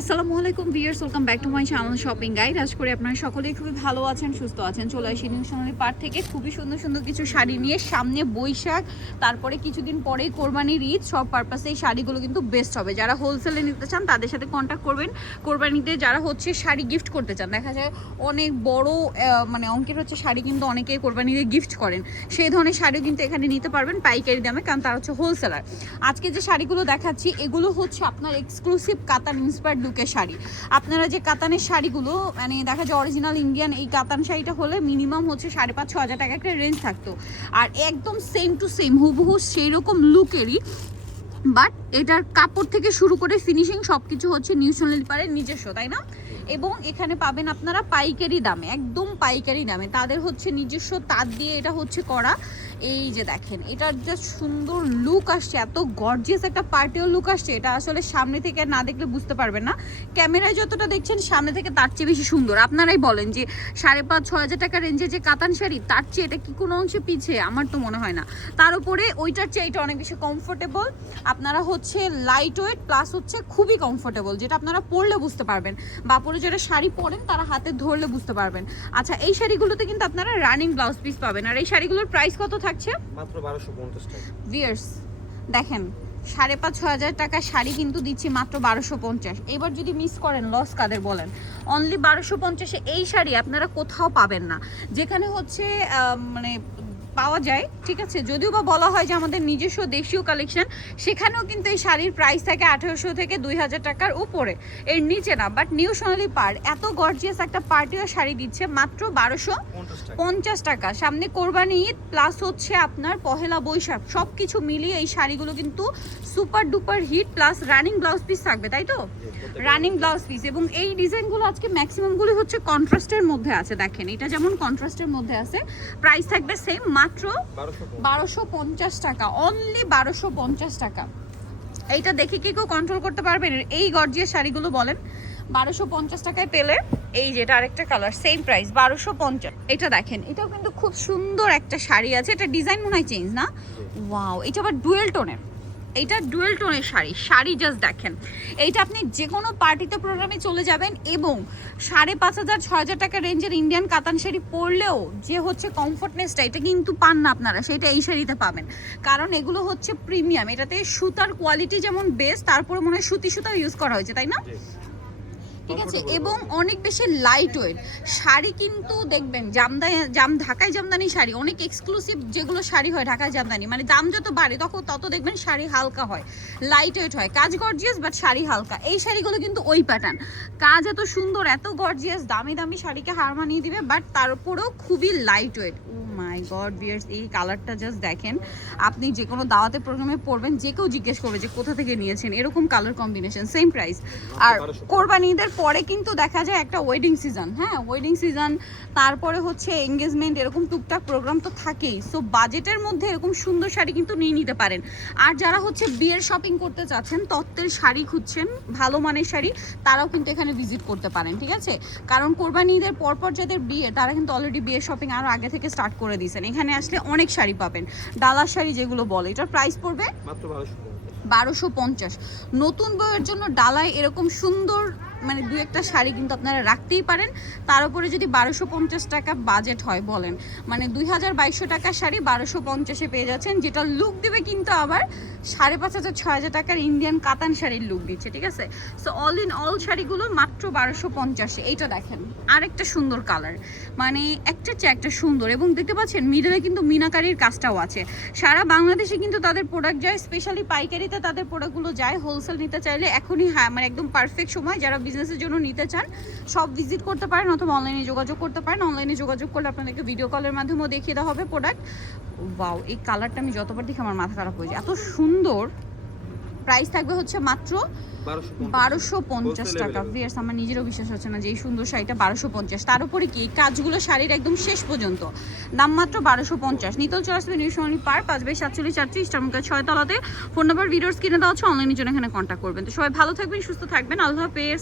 আসসালামু আলাইকুম viewers, welcome back to my channel shopping guide. আশা করি আপনারা সকলেই খুবই ভালো আছেন, সুস্থ আছেন। চলে আসি নিউ সোনালী পার্ক থেকে খুবই সুন্দর সুন্দর কিছু শাড়ি নিয়ে। সামনে বৈশাখ, তারপরে কিছুদিন পরেই কোরবানির ঈদ, সব পারপাসে এই শাড়িগুলো কিন্তু বেস্ট হবে। যারা হোলসেলে নিতে চান তাদের সাথে কন্ট্যাক্ট করবেন। কোরবানিতে যারা হচ্ছে শাড়ি গিফট করতে চান, দেখা যায় অনেক বড় মানে অঙ্কের হচ্ছে শাড়ি কিন্তু অনেকে কোরবানিতে গিফট করেন, সেই ধরনের শাড়িও কিন্তু এখানে নিতে পারবেন পাইকারি দামে, কারণ তারা হচ্ছে হোলসেলার। আজকে যে শাড়িগুলো দেখাচ্ছি এগুলো হচ্ছে আপনার এক্সক্লুসিভ কাতান ইন্সপায়ার্ড লুকের শাড়ি। আপনারা যে কাতানের শাড়িগুলো মানে দেখা যায় অরিজিনাল ইন্ডিয়ান এই কাতান শাড়িটা হলে মিনিমাম হচ্ছে 5,500-6 হাজার টাকা একটা রেঞ্জ থাকতো, আর একদম সেম টু সেম হুবহু সেই রকম লুকেরই, বাট এটার কাপড় থেকে শুরু করে ফিনিশিং সব কিছু হচ্ছে নিউ সোনালী পাড়ের নিজস্ব, তাই না? এবং এখানে পাবেন আপনারা পাইকারি দামে, একদম পাইকারি দামে। তাদের হচ্ছে নিজস্ব তাঁত দিয়ে এটা হচ্ছে করা। এই যে দেখেন, এটার যে সুন্দর লুক আসছে, এত গর্জিয়াস একটা পার্টিও লুক আসছে, এটা আসলে সামনে থেকে না দেখলে বুঝতে পারবেন না। ক্যামেরায় যতটা দেখছেন সামনে থেকে তার চেয়ে বেশি সুন্দর। আপনারাই বলেন যে 5,500-6 হাজার টাকা রেঞ্জে যে কাতান শাড়ি, তার চেয়ে এটা কি কোনো অংশে পিছিয়ে? আমার তো মনে হয় না। তার উপরে ওইটার চেয়ে এটা অনেক বেশি কমফোর্টেবল। আপনারা হচ্ছে লাইট ওয়েট প্লাস হচ্ছে খুবই কমফোর্টেবল, যেটা আপনারা পরলে বুঝতে পারবেন, বা পরে যারা শাড়ি পরেন তারা হাতে ধরলে বুঝতে পারবেন। আচ্ছা, এই শাড়িগুলোতে কিন্তু আপনারা রানিং ব্লাউজ পিস পাবেন। আর এই শাড়িগুলোর প্রাইস কত থাকছে? মাত্র 1250 টাকা। ভিউয়ার্স দেখেন, 5,500-6 হাজার টাকা শাড়ি কিন্তু দিচ্ছি মাত্র 1250। এবার যদি মিস করেন লস কাদের বলেন? অনলি 1250-এ এই শাড়ি আপনারা কোথাও পাবেন না, যেখানে হচ্ছে মানে পাওয়া যায়, ঠিক আছে? যদিও বা বলা হয় যে আমাদের নিজস্ব দেশীয় কালেকশন, সেখানেও কিন্তু এই শাড়ির প্রাইস থাকে 1,800 থেকে 2,000 টাকার উপরে, এর নিচে না। বাট নিউ সোনালী পাড় এত গর্জিয়াস একটা পার্টিও শাড়ি দিচ্ছে মাত্র 1250 টাকা। সামনে কোরবানি ঈদ প্লাস হচ্ছে আপনার পহেলা বৈশাখ, সব কিছু মিলিয়ে এই শাড়িগুলো কিন্তু super duper hit, plus running blouse piece থাকবে, তাই তো? Running blouse piece. এবং এই ডিজাইনগুলো আজকে ম্যাক্সিমামগুলি হচ্ছে কন্ট্রাস্টের মধ্যে আছে। দেখেন, এটা যেমন কন্ট্রাস্টের মধ্যে আছে, প্রাইস থাকবে সেম মাত্র 1250 টাকা, অনলি 1250 টাকা। এইটা দেখে কি কেউ কন্ট্রোল করতে পারবেন? এই গর্জিয়াস শাড়িগুলো বলেন 1250 টাকায় পেলে। এই যেটা আরেকটা কালার, সেম প্রাইস 1250। এটা দেখেন, এটাও কিন্তু খুব সুন্দর একটা শাড়ি আছে। এটা ডিজাইন মনে হয় চেঞ্জ না? ওয়াও, এটা আবার ডুয়েল টোনের। এইটা ডুয়েল টোনের শাড়ি জাস্ট দেখেন। এইটা আপনি যে কোনো পার্টিতে প্রোগ্রামে চলে যাবেন, এবং 5,500-6 হাজার টাকা রেঞ্জের ইন্ডিয়ান কাতান শাড়ি পরলেও যে হচ্ছে কমফোর্টনেসটা, এটা কিন্তু পান না আপনারা, সেটা এই শাড়িতে পাবেন। কারণ এগুলো হচ্ছে প্রিমিয়াম, এটাতে সুতার কোয়ালিটি যেমন বেস্ট, তারপরে মনে হয় সুতি সুতা ইউজ করা হয়েছে, তাই না? ঠিক আছে, এবং অনেক বেশি লাইট ওয়েট শাড়ি কিন্তু দেখবেন। ঢাকায় জামদানি শাড়ি অনেক এক্সক্লুসিভ, যেগুলো শাড়ি হয় ঢাকায় জামদানি, মানে দাম যত বাড়ে তত দেখবেন শাড়ি হালকা হয়, লাইট ওয়েট হয়, কাজ গর্জিয়াস বাট শাড়ি হালকা। এই শাড়িগুলো কিন্তু ওই প্যাটার্ন, কাজ এত সুন্দর, এত গর্জিয়াস, দামি দামি শাড়িকে হার মানিয়ে দিবে, বাট তার উপরেও খুবই লাইট ওয়েট। ও মাই গড ভিউয়ার্স, এই কালারটা জাস্ট দেখেন। আপনি যে কোনো দাওয়াতে প্রোগ্রামে পরবেন, যে কেউ জিজ্ঞেস করবে যে কোথা থেকে নিয়েছেন, এরকম কালার কম্বিনেশন, সেম প্রাইস। আর কোরবানি ঈদের পরে কিন্তু দেখা যায় একটা ওয়েডিং সিজন, হ্যাঁ ওয়েডিং সিজন, তারপরে হচ্ছে এঙ্গেজমেন্ট, এরকম টুকটাক প্রোগ্রাম তো থাকেই। সো বাজেটের মধ্যে এরকম সুন্দর শাড়ি কিন্তু নিয়ে নিতে পারেন। আর যারা হচ্ছে বিয়ের শপিং করতে চাচ্ছেন, তত্ত্বের শাড়ি খুঁজছেন, ভালো মানের শাড়ি, তারাও কিন্তু এখানে ভিজিট করতে পারেন, ঠিক আছে? কারণ কোরবানি ঈদের পরপর যাদের বিয়ে, তারা কিন্তু অলরেডি বিয়ের শপিং আরও আগে থেকে স্টার্ট করে দিয়েছেন। এখানে আসলে অনেক শাড়ি পাবেন, ডালার শাড়ি যেগুলো বলে। এটার প্রাইস পড়বে মাত্র 1250। নতুন বউয়ের জন্য ডালায় এরকম সুন্দর মানে দু একটা শাড়ি কিন্তু আপনারা রাখতেই পারেন। তার উপরে যদি 1250 টাকা বাজেট হয় বলেন, মানে 2,200 টাকার শাড়ি 1250-এ পেয়ে যাচ্ছেন, যেটা লুক দিবে কিন্তু আবার 5,500-6 হাজার টাকার ইন্ডিয়ান কাতান শাড়ির লুক দিচ্ছে, ঠিক আছে? সো অল ইন অল শাড়িগুলো মাত্র 1250-এ। এইটা দেখেন, আরেকটা সুন্দর কালার, মানে একটা চেয়ে একটা সুন্দর। এবং দেখতে পাচ্ছেন মিডলে কিন্তু মিনাকারির কাজটাও আছে। সারা বাংলাদেশে কিন্তু তাদের প্রোডাক্ট যায়, স্পেশালি পাইকারিতে তাদের প্রোডাক্টগুলো যায়। হোলসেল নিতে চাইলে এখনই, হ্যাঁ মানে একদম পারফেক্ট সময়। যারা বিজনেসের জন্য নিতে চান সব ভিজিট করতে পারেন, অথবা অনলাইনে যোগাযোগ করতে পারেন। অনলাইনে যোগাযোগ করলে আপনাদেরকে ভিডিও কলের মাধ্যমেও দেখিয়ে দেওয়া হবে প্রোডাক্ট। ওয়াও, এই কালারটা আমি যতবার দেখি আমার মাথা খারাপ হয়ে যায়, এত সুন্দর। প্রাইস থাকবে হচ্ছে মাত্র 1250 টাকা। ভিউয়ার্স, আমার নিজেরও বিশ্বাস হচ্ছে না যে এই সুন্দর শাড়িটা 1250। তার উপরে কি কাজগুলো শাড়ির একদম শেষ পর্যন্ত, দাম মাত্র 1250। নিতল চলে আসবে নিউ সোনালী পার্ক 5/47-38 টার্মিনাল 6 তলাতে। ফোন নাম্বার ভিডিওর স্ক্রিনে দেওয়া আছে, অনলাইনের জন্য এখানে কন্ট্যাক্ট করবেন। তো সবাই ভালো থাকবেন, সুস্থ থাকবেন, আল্লাহ হাফেজ।